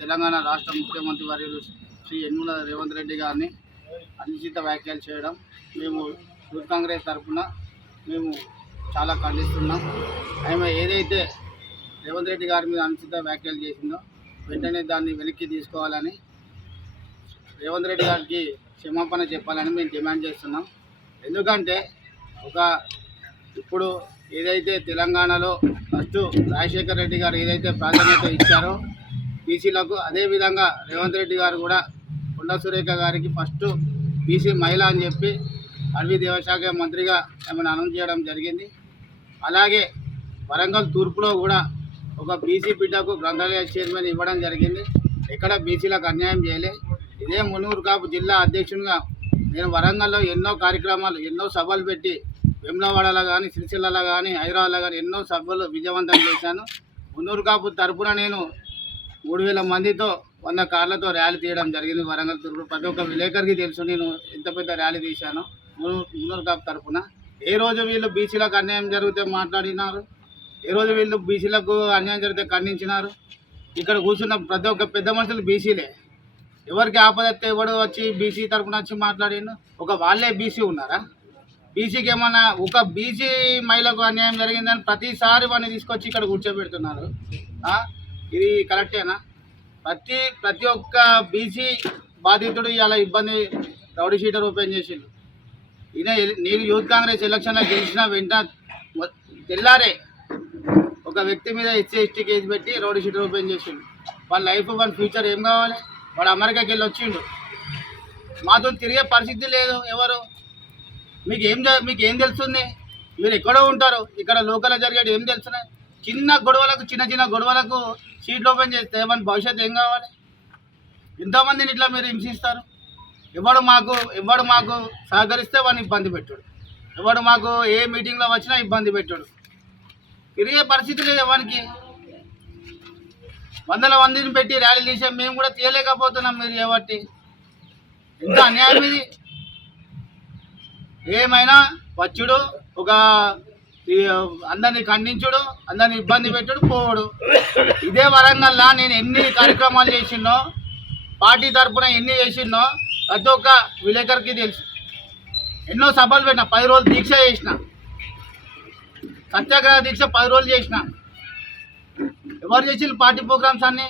తెలంగాణ రాష్ట్ర ముఖ్యమంత్రి వర్యులు శ్రీ యనమల రేవంత్ రెడ్డి గారిని అనుచిత వ్యాఖ్యలు చేయడం మేము యూత్ కాంగ్రెస్ తరఫున మేము చాలా ఖండిస్తున్నాం. ఆమె ఏదైతే రేవంత్ రెడ్డి గారి మీద అనుచిత వ్యాఖ్యలు చేసిందో వెంటనే దాన్ని వెనక్కి తీసుకోవాలని, రేవంత్ రెడ్డి గారికి క్షమాపణ చెప్పాలని మేము డిమాండ్ చేస్తున్నాం. ఎందుకంటే ఇప్పుడు ఏదైతే తెలంగాణలో ఫస్ట్ రాజశేఖర్ రెడ్డి గారు ఏదైతే ప్రాధాన్యత ఇచ్చారో బీసీలకు, అదేవిధంగా రేవంత్ రెడ్డి గారు కూడా కొండా సురేఖ గారికి ఫస్ట్ బీసీ మహిళ అని చెప్పి అటవీ దేవశాఖ మంత్రిగా ఆమెను అనౌన్స్ చేయడం జరిగింది. అలాగే వరంగల్ తూర్పులో కూడా ఒక బీసీ బిడ్డకు గ్రంథాలయ చైర్మన్ ఇవ్వడం జరిగింది. ఎక్కడ బీసీలకు అన్యాయం చేయలే. ఇదే మునుగోడు కాపు జిల్లా అధ్యక్షునిగా నేను వరంగల్లో ఎన్నో కార్యక్రమాలు, ఎన్నో సభలు పెట్టి వేములవాడలో కానీ, సిరిసిల్లలో కానీ, హైదరాబాద్లో కానీ ఎన్నో సభలు విజయవంతం చేశాను. మునుగోడు కాపు తరఫున నేను 3000 మందితో 100 కార్లతో ర్యాలీ తీయడం జరిగింది వరంగల్ తూర్పు. ప్రతి ఒక్క విలేకరికి తెలుసు నేను ఎంత పెద్ద ర్యాలీ తీశాను మునుగోడు కాపు తరఫున. ఏ రోజు వీళ్ళు బీసీలకు అన్యాయం జరిగితే మాట్లాడినారు, ఏ రోజు వీళ్ళు బీసీలకు అన్యాయం జరిగితే ఖండించినారు. ఇక్కడ కూర్చున్న ప్రతి ఒక్క పెద్ద మనుషులు బీసీలే. ఎవరికి ఆపదత్తే ఎవడు వచ్చి బీసీ తరఫున వచ్చి మాట్లాడిన ఒక వాళ్ళే బీసీ ఉన్నారా? బీసీకి ఏమన్నా ఒక బీసీ మహిళకు అన్యాయం జరిగిందని ప్రతిసారి వాడిని తీసుకొచ్చి ఇక్కడ కూర్చోబెడుతున్నారు. ఇది కరెక్టేనా? ప్రతి ఒక్క బీసీ బాధితుడు ఇలా ఇబ్బంది రౌడీ షీటర్ ఓపెన్ చేసిండు. నేను యూత్ కాంగ్రెస్ ఎలక్షన్లో గెలిచిన వెంటనే తెల్లారే ఒక వ్యక్తి మీద ఎస్సీ ఎస్టీ కేసు పెట్టి రౌడీ షీటర్ ఓపెన్ చేసిండు. వాళ్ళ లైఫ్, వాళ్ళ ఫ్యూచర్ ఏం కావాలి? వాడు అమెరికాకి వెళ్ళి వచ్చిండు, మాతో తిరిగే పరిస్థితి లేదు. ఎవరు మీకేం తెలుస్తుంది? మీరు ఎక్కడో ఉంటారు, ఇక్కడ లోకల్లో జరిగేది ఏం తెలుస్తున్నాయి? చిన్న గొడవలకు సీట్లు ఓపెన్ చేస్తే మన భవిష్యత్తు ఏం కావాలి? ఎంతోమందిని ఇట్లా మీరు హింసిస్తారు. ఎవడు మాకు సహకరిస్తే వాడిని ఇబ్బంది పెట్టాడు, ఎవడు మాకు ఏ మీటింగ్లో వచ్చినా ఇబ్బంది పెట్టాడు. తిరిగే పరిస్థితి లేదు ఎవరికి. 100 మందిని పెట్టి ర్యాలీ తీసాం, మేము కూడా తీయలేకపోతున్నాం. మీరు ఏబట్టి ఎంత అన్యాయం ఇది! ఏమైనా వచ్చుడు, ఒక అందరినీ ఖండించుడు, అందరినీ ఇబ్బంది పెట్టుడు, పోవడు. ఇదే వరంగల్లా నేను ఎన్ని కార్యక్రమాలు చేసినో, పార్టీ తరఫున ఎన్ని చేసినో ప్రతి ఒక్క విలేకరికి తెలుసు. ఎన్నో సభలు పెట్టిన, 10 రోజులు దీక్ష చేసిన, సత్యాగ్రహ దీక్ష 10 రోజులు చేసిన. ఎవరు చేసిన పార్టీ ప్రోగ్రామ్స్ అన్నీ?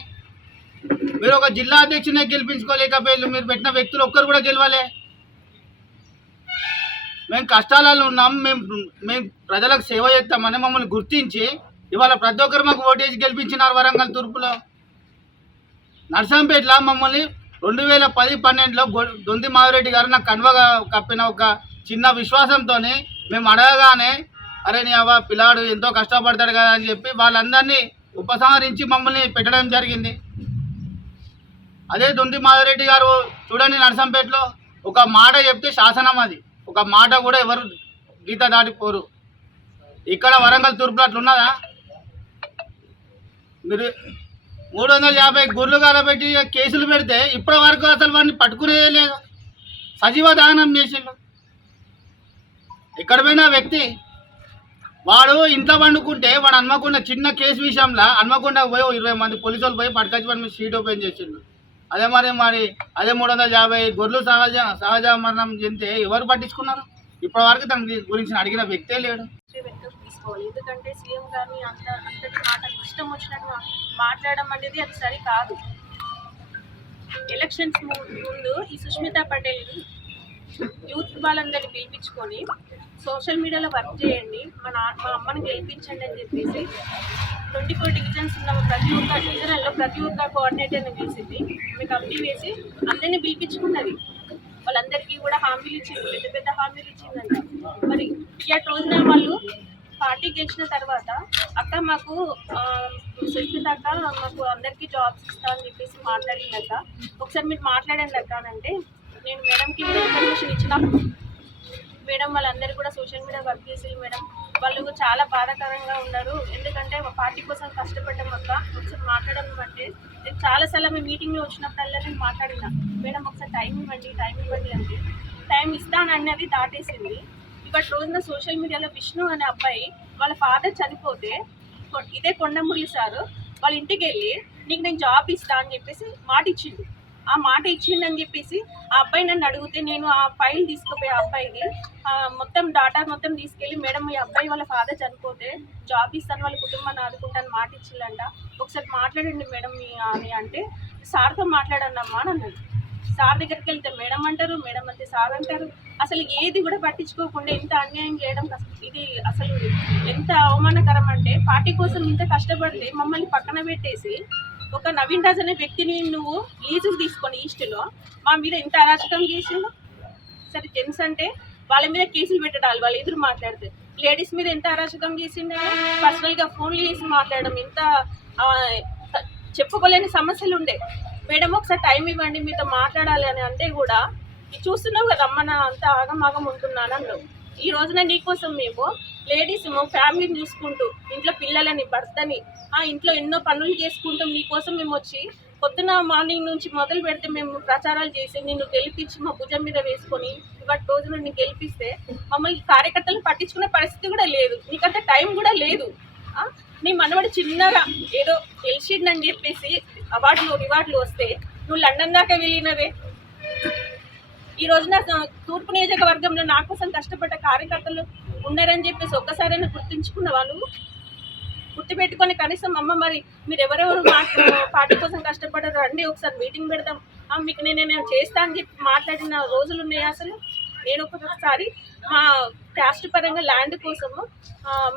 మీరు ఒక జిల్లా అధ్యక్షునే గెలిపించుకోలేకపోయారు. మీరు పెట్టిన వ్యక్తులు ఒక్కరు కూడా గెలవాలి. మేము కష్టాలలో ఉన్నాం, మేము ప్రజలకు సేవ చేస్తామని మమ్మల్ని గుర్తించి ఇవాళ ప్రతి ఒక్కరు మాకు ఓటేసి గెలిపించినారు. వరంగల్ తూర్పులో, నర్సంపేటలో మమ్మల్ని 2010-12లో దొంతి మాధవరెడ్డి గారు నాకు కన్వగా కప్పిన ఒక చిన్న విశ్వాసంతో మేము అడగగానే, అరే నీ అవ్వ పిల్లాడు ఎంతో కష్టపడతాడు కదా అని చెప్పి వాళ్ళందరినీ ఉపసంహరించి మమ్మల్ని పెట్టడం జరిగింది. అదే దొంతి మాధవరెడ్డి గారు చూడండి, నర్సంపేటలో ఒక మాట చెప్తే శాసనం, అది ఒక మాట కూడా ఎవరు గీత దాటిపోరు. ఇక్కడ వరంగల్ తూర్పులో అట్లున్నదా? మీరు 350 గుర్లు కాలబెట్టి కేసులు పెడితే ఇప్పటి వరకు అసలు వాడిని పట్టుకునే లేదు. సజీవ దహనం చేసిండు. ఎక్కడ పోయినా వ్యక్తి వాడు ఇంట్లో వండుకుంటే వాడు హన్మకొండ చిన్న కేసు విషయంలో హన్మకొండకు పోయి 20 మంది పోలీసులు పోయి పట్టుకొచ్చి వాడి మీద షీట్ ఓపెన్ చేసిండు. అదే 350 గొర్రెలు సహజ మరణం చెందితే ఎవరు పట్టించుకున్నారు? ఇప్పటి వరకు తన గురించి అడిగిన వ్యక్తే లేడు. ఎందుకంటే సీఎం గారిని అంతటి మాటలు ఇష్టం వచ్చినట్టు మాట్లాడడం అనేది అది సరి కాదు. ఎలక్షన్స్ ముందు ఈ సుష్మితా పటేల్ యూత్ వాళ్ళందరినీ పిలిపించుకొని సోషల్ మీడియాలో వర్క్ చేయండి, మా అమ్మని గెలిపించండి అని చెప్పేసి 24 డివిజన్స్ ఉన్న ప్రతి ఒక్క డివిజన్లో ప్రతి ఒక్క కోఆర్డినేటర్ని పిలిచింది. ఆమె కమిటీ వేసి అందరినీ పిలిపించుకున్నది. వాళ్ళందరికీ కూడా హామీలు ఇచ్చింది, పెద్ద హామీలు ఇచ్చిందంట. మరి ఇయటి రోజున వాళ్ళు పార్టీ గెలిచిన తర్వాత అక్క మాకు సుష్మిత అక్క మాకు అందరికీ జాబ్స్ ఇస్తా అని చెప్పేసి మాట్లాడిందక్క. ఒకసారి మీరు మాట్లాడండి అక్క అని అంటే, నేను మేడంకి ఇన్ఫర్మేషన్ ఇచ్చినప్పుడు మేడం వాళ్ళందరూ కూడా సోషల్ మీడియా వర్క్ చేసి మేడం వాళ్ళు చాలా బాధాకరంగా ఉన్నారు. ఎందుకంటే పార్టీ కోసం కష్టపడ్డాం అక్క, ఒకసారి మాట్లాడడం అంటే నేను చాలాసార్లు మీ మీటింగ్లో వచ్చినప్పుడల్లా నేను మాట్లాడినా, మేడం ఒకసారి టైం ఇవ్వండి అంటే టైం ఇస్తానన్నది దాటేసింది. ఇప్పటి రోజున సోషల్ మీడియాలో విష్ణు అనే అబ్బాయి వాళ్ళ ఫాదర్ చనిపోతే ఇదే కొండమురళి సారు వాళ్ళ ఇంటికి వెళ్ళి నీకు నేను జాబ్ ఇస్తా అని చెప్పేసి మాట ఇచ్చిండు. ఆ మాట ఇచ్చిండని చెప్పేసి ఆ అబ్బాయి నన్ను అడిగితే నేను ఆ ఫైల్ తీసుకుపోయి ఆ అబ్బాయిది మొత్తం డాటా మొత్తం తీసుకెళ్ళి, మేడం ఈ అబ్బాయి వాళ్ళ ఫాదర్ చనిపోతే జాబ్ ఇస్తాను, వాళ్ళ కుటుంబాన్ని ఆదుకుంటాను మాట ఇచ్చిందంట, ఒకసారి మాట్లాడండి మేడం అని అంటే, సార్తో మాట్లాడన్నమ్మా అని అన్నాడు. సార్ దగ్గరికి వెళ్తే మేడం అంటారు, మేడం అంటే సార్ అంటారు. అసలు ఏది కూడా పట్టించుకోకుండా ఎంత అన్యాయం చేయడం, ఇది అసలు ఎంత అవమానకరం అంటే, పార్టీ కోసం ఇంత కష్టపడితే మమ్మల్ని పక్కన పెట్టేసి ఒక నవీన్ రాజ్ అనే వ్యక్తిని నువ్వు లీజుకు తీసుకొని ఈస్ట్లో మా మీద ఎంత అరాచకం చేసిండు. సరే జెంట్స్ అంటే వాళ్ళ మీద కేసులు పెట్టడాలి, వాళ్ళు ఎదురు మాట్లాడితే, లేడీస్ మీద ఎంత అరాచకం చేసిండు. పర్సనల్గా ఫోన్లు చేసి మాట్లాడడం, ఎంత చెప్పుకోలేని సమస్యలు ఉండే. మేడం ఒకసారి టైం ఇవ్వండి మీతో మాట్లాడాలి అని అంటే కూడా చూస్తున్నావు కదా అమ్మ నా అంత ఆగమాగం ఉంటున్నాను అన్నావు. ఈ రోజున నీకోసం మేము లేడీస్ ఫ్యామిలీని చూసుకుంటూ, ఇంట్లో పిల్లలని, భర్తని, ఇంట్లో ఎన్నో పనులు చేసుకుంటూ నీకోసం మేము వచ్చి పొద్దున మార్నింగ్ నుంచి మొదలు పెడితే మేము ప్రచారాలు చేసి నిన్ను గెలిపించి మా భుజం మీద వేసుకొని ఇవాటి రోజున నిన్ను గెలిపిస్తే మమ్మల్ని కార్యకర్తలు పట్టించుకునే పరిస్థితి కూడా లేదు, నీకంత టైం కూడా లేదు. నీ మనవాడు చిన్నగా ఏదో గెలిచిండని చెప్పేసి రివార్డులు వస్తే నువ్వు లండన్ దాకా వెళ్ళినవే. ఈ రోజున తూర్పు నియోజకవర్గంలో నా కోసం కష్టపడ్డ కార్యకర్తలు ఉన్నారని చెప్పేసి ఒక్కసారైనా గుర్తుంచుకున్న వాళ్ళు గుర్తుపెట్టుకొని కనీసం అమ్మ మరి మీరు ఎవరెవరు పార్టీ కోసం కష్టపడ్డారు రండి ఒకసారి మీటింగ్ పెడదాం, మీకు నేను చేస్తా అని చెప్పి మాట్లాడిన రోజులు ఉన్నాయి. అసలు నేను ఒకసారి మా క్యాస్ట్ పరంగా ల్యాండ్ కోసము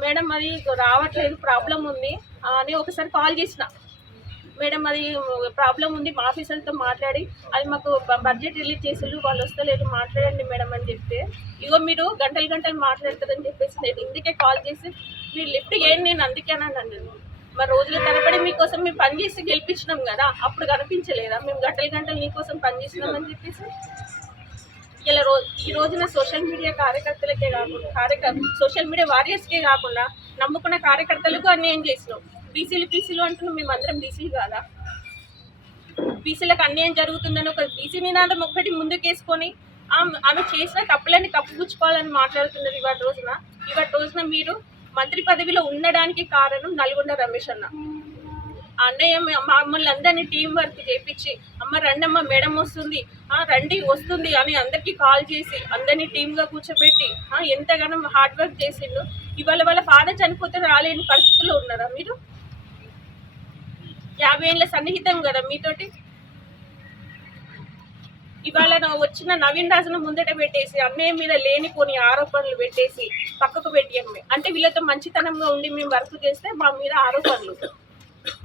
మేడం అది రావట్లేదు ప్రాబ్లం ఉంది అని ఒకసారి కాల్ చేసిన, మేడం అది ప్రాబ్లం ఉంది మా ఆఫీసర్తో మాట్లాడి అది మాకు బడ్జెట్ రిలీజ్ చేసేళ్ళు వాళ్ళు వస్తలేదు మాట్లాడండి మేడం అని చెప్తే, ఇగో మీరు గంటలు మాట్లాడతారని చెప్పేసి నేను ఇందుకే కాల్ చేసి మీరు లిఫ్ట్ చేయండి నేను అందుకే అని అన్నాను. మరి రోజుల తరబడి మీకోసం మేము పనిచేసి గెలిపించినాం కదా, అప్పుడు కనిపించలేదా మేము గంటలు మీకోసం పనిచేసినామని చెప్పేసి. ఇలా ఈ రోజున సోషల్ మీడియా కార్యకర్తలకే కాకుండా సోషల్ మీడియా వారియర్స్కే కాకుండా నమ్ముకున్న కార్యకర్తలకు అన్యాయం చేసినాం. బీసీలు అంటున్నాం, మేమందరం బీసీలు కాదా? బీసీలకు అన్యాయం జరుగుతుందని ఒక బీసీ నినాదం ఒక్కటి ముందుకేసుకొని ఆమె చేసిన తప్పులని కప్పుపుచ్చుకోవాలని మాట్లాడుతున్నది. ఇవాటి రోజున మీరు మంత్రి పదవిలో ఉండడానికి కారణం నల్గొండ రమేష్ అన్న. అన్నయ్య మమ్మల్ని అందరినీ టీం వర్క్ చేయించి అమ్మ రండమ్మ మేడం వస్తుంది రండి వస్తుంది అని అందరికీ కాల్ చేసి అందరినీ టీమ్గా కూర్చోబెట్టి ఎంతగానో హార్డ్ వర్క్ చేసిండు. ఇవాళ వాళ్ళ ఫాదర్ చనిపోతే రాలేని పరిస్థితుల్లో ఉన్నారా మీరు? 50 ఏళ్ళ సన్నిహితం కదా మీతోటి. ఇవాళ వచ్చిన నవీన్ రాజును ముందట పెట్టేసి అన్నయ్య మీద లేనిపోని ఆరోపణలు పెట్టేసి పక్కకు పెట్టియమ్మే అంటే వీళ్ళతో మంచితనంగా ఉండి మేము వర్క్ చేస్తే మా మీద ఆరోపణలు.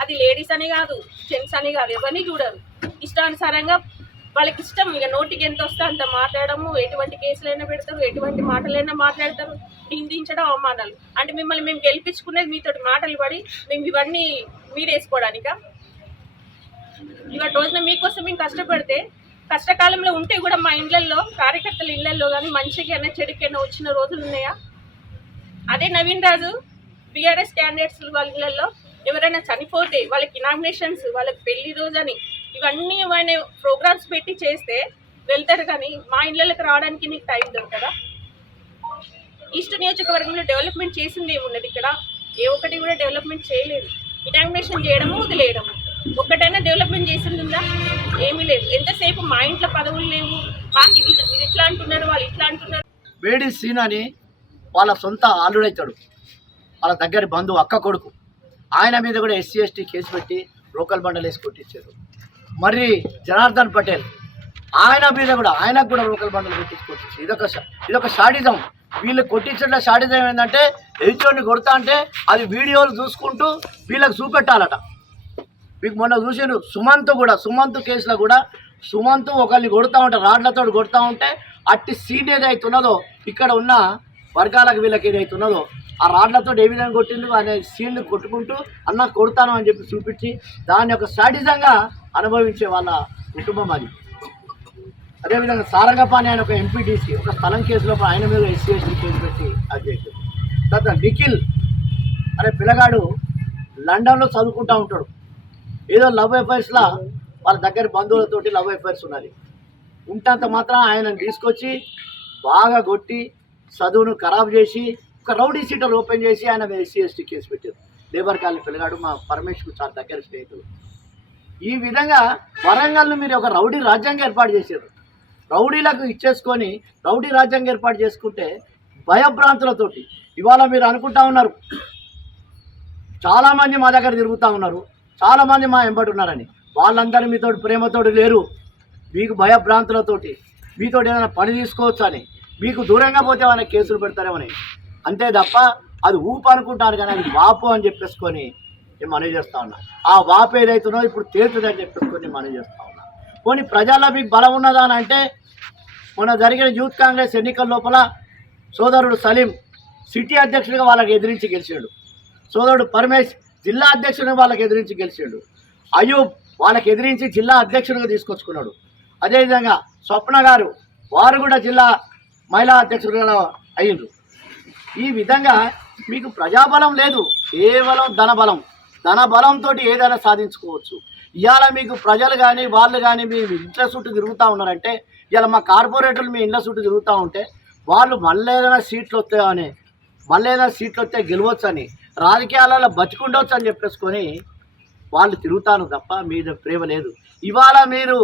అది లేడీస్ అని కాదు, జెంట్స్ అని కాదు, ఎవరిని చూడరు. ఇష్టానుసారంగా వాళ్ళకి ఇష్టం, ఇక నోటికి ఎంత వస్తే అంత మాట్లాడము, ఎటువంటి కేసులైనా పెడతారు, ఎటువంటి మాటలైనా మాట్లాడతారు, నిందించడం, అవమానాలు. అంటే మిమ్మల్ని మేము గెలిపించుకునేది మీతోటి మాటలు పడి మేము ఇవన్నీ మీరేసుకోవడానిక? ఇవాటి రోజున మీకోసం మేము కష్టపడితే కష్టకాలంలో ఉంటే కూడా మా ఇళ్లలో కార్యకర్తల ఇళ్లలో కానీ మంచికైనా చెడుకైనా వచ్చిన రోజులు ఉన్నాయా? అదే నవీన్ రాజు బీఆర్ఎస్ క్యాండిడేట్స్ వాళ్ళ ఇళ్లలో ఎవరైనా చనిపోతే వాళ్ళకి ఇనామినేషన్స్, వాళ్ళకి పెళ్లి రోజు అని ఇవన్నీ ఆయన ప్రోగ్రామ్స్ పెట్టి చేస్తే వెళ్తారు, కానీ మా ఇళ్ళకి రావడానికి నీకు టైం దొరకదా? ఈస్ట్ నియోజకవర్గంలో డెవలప్మెంట్ చేసింది ఏమున్నది? ఇక్కడ ఏ ఒక్కటి కూడా డెవలప్మెంట్ చేయలేదు. ఇనామినేషన్ చేయడము వదిలేయడము. ఒక్కటైనా డెవలప్మెంట్ చేసింది ఉందా? ఏమీ లేదు. ఎంతసేపు మా ఇంట్లో పదవులు లేవు, మాకు ఇది ఇట్లా అంటున్నారు, వాళ్ళు ఇట్లా అంటున్నారు. వేడి సీన్ అని వాళ్ళ సొంత అల్లుడైతాడు, వాళ్ళ దగ్గర బంధువు అక్క కొడుకు, ఆయన మీద కూడా ఎస్సీ ఎస్టీ కేసు పెట్టి లోకల్ బండలు వేసి కొట్టించారు. మరి జనార్దన్ పటేల్ ఆయన మీద కూడా ఆయనకు కూడా లోకల్ బండలు పెట్టించి కొట్టించారు. ఇదొక షాడిజం. వీళ్ళు కొట్టించిన షాడిజం ఏంటంటే ఎయిచోని కొడతా అంటే అది వీడియోలు చూసుకుంటూ వీళ్ళకి చూపెట్టాలట. మీకు మొన్న చూసారు సుమంత్ కేసులో కూడా సుమంత్ ఒకరిని కొడుతూ ఉంటే రాడ్లతో కొడుతూ ఉంటే అట్టి సీన్ ఏదైతున్నదో ఇక్కడ ఉన్న వర్గాలకు వీళ్ళకి ఏదైతున్నదో ఆ రాడ్లతో ఏ విధంగా కొట్టిండు అనే సీన్లు కొట్టుకుంటూ అన్న కొడతాను అని చెప్పి చూపించి దాన్ని ఒక స్ట్రాటజిజంగా అనుభవించే వాళ్ళ కుటుంబం అది. అదేవిధంగా సారంగపాణి ఆయన ఒక ఎంపీటీసీ ఒక స్థలం కేసులో ఆయన మీద ఎస్సీ ఎస్టీ కేసు పెట్టి అది చేశారు. తర్వాత నిఖిల్ అనే పిల్లగాడు లండన్లో చదువుకుంటూ ఉంటాడు. ఏదో లవ్ అఫైర్స్లా వాళ్ళ దగ్గర బంధువులతోటి లవ్ అఫైర్స్ ఉన్నది. ఉంటంత మాత్రం ఆయనను తీసుకొచ్చి బాగా కొట్టి చదువును ఖరాబ్ చేసి ఒక రౌడీ సీటర్ ఓపెన్ చేసి ఆయన ఎస్సీ ఎస్టీ కేసు పెట్టారు. లేబర్ కాలనీ పిల్లగాడు మా పరమేశ్వర్ చాలా దగ్గర స్నేహితులు. ఈ విధంగా వరంగల్ను మీరు ఒక రౌడీ రాజ్యాంగం ఏర్పాటు చేశారు. రౌడీలకు ఇచ్చేసుకొని రౌడీ రాజ్యాంగం ఏర్పాటు చేసుకుంటే భయభ్రాంతులతోటి ఇవాళ మీరు అనుకుంటా ఉన్నారు, చాలామంది మా దగ్గర తిరుగుతూ ఉన్నారు, చాలామంది మా వెంబడి ఉన్నారని. వాళ్ళందరూ మీతో ప్రేమతోటి లేరు, మీకు భయభ్రాంతులతోటి మీతో ఏదైనా పని తీసుకోవచ్చు అని, మీకు దూరంగా పోతే ఏమైనా కేసులు పెడతారేమని. అంతే తప్ప అది ఊపు అనుకుంటారు కానీ అది వాపు అని చెప్పేసుకొని నేను మనవి చేస్తా ఉన్నా. ఆ వాపు ఏదైతుందో ఇప్పుడు తేలుతుందని చెప్పేసుకొని నేను మనవి చేస్తా ఉన్నా. పోనీ ప్రజల్లో మీకు బలం ఉన్నదా అని అంటే, మొన్న జరిగిన యూత్ కాంగ్రెస్ ఎన్నికల లోపల సోదరుడు సలీం సిటీ అధ్యక్షుడిగా వాళ్ళకి ఎదిరించి గెలిచాడు. సోదరుడు పరమేష్ జిల్లా అధ్యక్షుడిగా వాళ్ళకి ఎదిరించి గెలిచాడు. అయూబ్ వాళ్ళకి ఎదిరించి జిల్లా అధ్యక్షుడిగా తీసుకొచ్చుకున్నాడు. అదేవిధంగా స్వప్న గారు వారు కూడా జిల్లా మహిళా అధ్యక్షుడిగా అయ్యిండ్రు. ఈ విధంగా మీకు ప్రజాబలం లేదు, కేవలం ధనబలంతో ఏదైనా సాధించుకోవచ్చు. ఇవాళ మీకు ప్రజలు కానీ వాళ్ళు కానీ మీ ఇంట్ల చుట్టూ తిరుగుతూ ఉన్నారంటే, ఇవాళ మా కార్పొరేటర్లు మీ ఇండ్ల చుట్టూ తిరుగుతూ ఉంటే వాళ్ళు మళ్ళీ ఏదైనా సీట్లు వస్తాయని, మళ్ళీ ఏదైనా సీట్లు వస్తే గెలవచ్చు అని, రాజకీయాలలో బతికుండవచ్చు అని చెప్పేసుకొని వాళ్ళు తిరుగుతాను తప్ప మీద ప్రేమ లేదు. ఇవాళ మీరు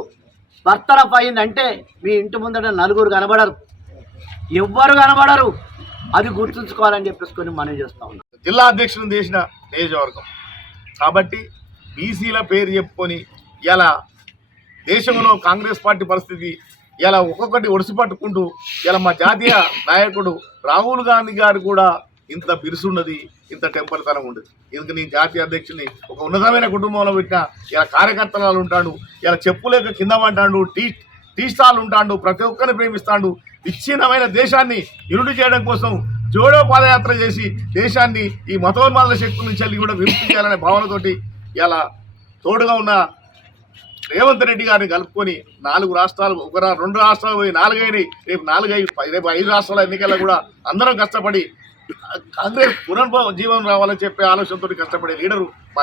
బర్తరఫ్ అయిందంటే మీ ఇంటి ముందర నలుగురు కనబడరు, ఎవ్వరు కనబడరు. అది గుర్తుంచుకోవాలని చెప్పేసుకొని మనం చేస్తూ ఉన్నాం. జిల్లా అధ్యక్షులను చేసిన నియోజకవర్గం కాబట్టి బీసీల పేరు చెప్పుకొని ఇలా దేశంలో కాంగ్రెస్ పార్టీ పరిస్థితి ఇలా ఒక్కొక్కటి ఒడిసి పట్టుకుంటూ ఇలా మా జాతీయ నాయకుడు రాహుల్ గాంధీ గారు కూడా ఇంత బిరుసున్నది, ఇంత టెంపర్తనం ఉండదు. ఎందుకు నేను జాతీయ అధ్యక్షుని ఒక ఉన్నతమైన కుటుంబంలో పెట్టిన ఇలా కార్యకర్తలు ఉంటాడు, ఇలా చెప్పులేక కింద పడ్డాడు, టీ స్టాల్ ఉంటాడు, ప్రతి ఒక్కరిని ప్రేమిస్తాడు. విచ్ఛిన్నమైన దేశాన్ని ఇరుడు చేయడం కోసం జోడో పాదయాత్ర చేసి దేశాన్ని ఈ మతోన్మాద శక్తుల నుంచి వెళ్ళి కూడా విముక్తి చేయాలనే భావనతోటి ఇలా తోడుగా ఉన్న రేవంత్ రెడ్డి గారిని కలుపుకొని 4 రాష్ట్రాలు, 2 రాష్ట్రాలు పోయి 4 అయినాయి, రేపు 5 రాష్ట్రాల ఎన్నికల్లో కూడా అందరం కష్టపడి కాంగ్రెస్ పునర్జీవనం రావాలని చెప్పే ఆలోచనతో కష్టపడే లీడరు మా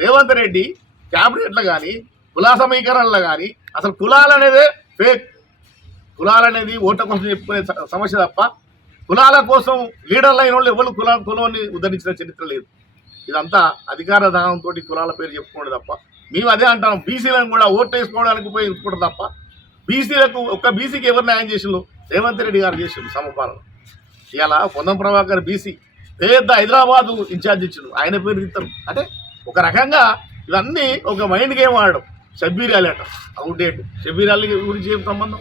రేవంత్ రెడ్డి క్యాబినెట్లో కానీ కుల సమీకరణలో కానీ అసలు కులాలనేదే ఫేక్. కులాలనేది ఓట్ల కోసం చెప్పుకునే సమస్య తప్ప కులాల కోసం లీడర్లు అయిన వాళ్ళు ఎవరు కులాన్ని ఉద్ధరించిన చరిత్ర లేదు. ఇదంతా అధికార దానంతో కులాల పేరు చెప్పుకోండి తప్ప మేము అదే అంటాం. బీసీలను కూడా ఓట్లు వేసుకోవడానికి ఉపయోగించుకోవడం తప్ప బీసీలకు ఒక్క బీసీకి ఎవరు న్యాయం చేసిండ్రు? రేవంత్ రెడ్డి గారు చేసిండ్రు సమపాలన. ఇలా పొన్నం ప్రభాకర్ బీసీ పెద్ద హైదరాబాదు ఇన్ఛార్జ్ ఇచ్చిండు, ఆయన పేరు ఇస్తారు. అంటే ఒక రకంగా ఇవన్నీ ఒక మైండ్ గేమ్ ఆడడం. షబ్బీర్ అలీ అంటాం అవుట్డేట్. షబ్బీర్ అలీ గురించి ఏం సంబంధం?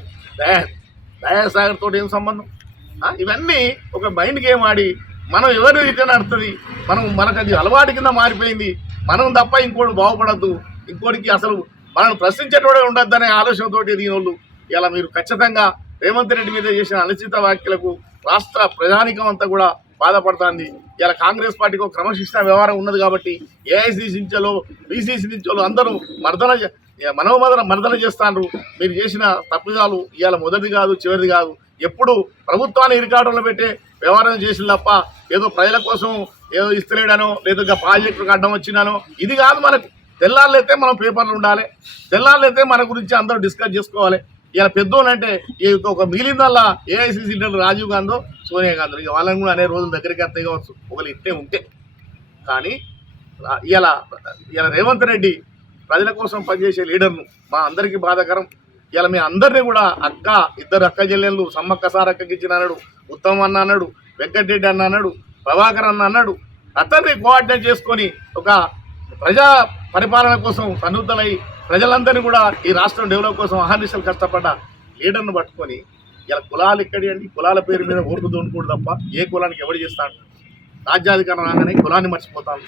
దయాసాగర్ తోటి ఏం సంబంధం? ఇవన్నీ ఒక మైండ్ గేమ్ ఆడి మనం ఎవరు రిటర్న్ ఆడుతుంది, మనకు అది అలవాటు కింద మారిపోయింది. మనం తప్ప ఇంకోటి బాగుపడద్దు, ఇంకోటికి అసలు మనం ప్రశ్నించేటోడే ఉండద్దు అనే ఆలోచనతోటి దీనివాళ్ళు ఇలా మీరు ఖచ్చితంగా రేవంత్ రెడ్డి మీద చేసిన అనుచిత వ్యాఖ్యలకు రాష్ట్ర ప్రజానికం అంతా కూడా బాధపడుతుంది. ఇలా కాంగ్రెస్ పార్టీకి ఒక క్రమశిక్షణ వ్యవహారం ఉన్నది కాబట్టి ఏఐసీసీ నుంచో బీసీసీ నుంచో అందరూ మర్దన చేస్తాండ్రు. మీరు చేసిన తప్పిదాలు ఇవాళ మొదటిది కాదు, చివరిది కాదు. ఎప్పుడు ప్రభుత్వాన్ని ఇరికాటంలో పెట్టే వ్యవహారం చేసిన తప్ప ఏదో ప్రజల కోసం ఏదో ఇస్తలేడానో లేదా ప్రాజెక్టులకు అడ్డం వచ్చినానో ఇది కాదు. మనకు తెల్లారులైతే మనం పేపర్లు ఉండాలి, తెల్లారులైతే మన గురించి అందరూ డిస్కస్ చేసుకోవాలి. ఇలా పెద్దోళ్ళంటే ఒక మిగిలిందల్లా ఏఐసీసీ లీడర్ రాజీవ్ గాంధీ, సోనియా గాంధీ, ఇక వాళ్ళని కూడా అనే రోజులు దగ్గరికి వస్తాయి కావచ్చు ఒకళ్ళు ఇట్టే ఉంటే. కానీ ఇలా రేవంత్ రెడ్డి ప్రజల కోసం పనిచేసే లీడర్ను మా అందరికీ బాధాకరం. ఇలా మీ అందరినీ కూడా ఇద్దరు అక్క చెల్లెళ్ళు సమ్మక్క సారక్కకి ఇచ్చిన అన్నాడు, ఉత్తమ్ అన్న అన్నాడు, వెంకటరెడ్డి అన్న అన్నాడు, ప్రభాకర్ అన్న అన్నాడు. అతన్ని కోఆర్డినేట్ చేసుకొని ఒక ప్రజా పరిపాలన కోసం సన్నుద్ధలై ప్రజలందరినీ కూడా ఈ రాష్ట్రం డెవలప్ కోసం అహర్నిశలు కష్టపడ్డ లీడర్ను పట్టుకొని ఇలా కులాలు ఎక్కడి అండి, కులాల పేరు మీద ఓట్లు దొంగకూడదు తప్ప ఏ కులానికి ఎవరు చేస్తాడు? రాజ్యాధికారం రాగానే కులాన్ని మర్చిపోతాను.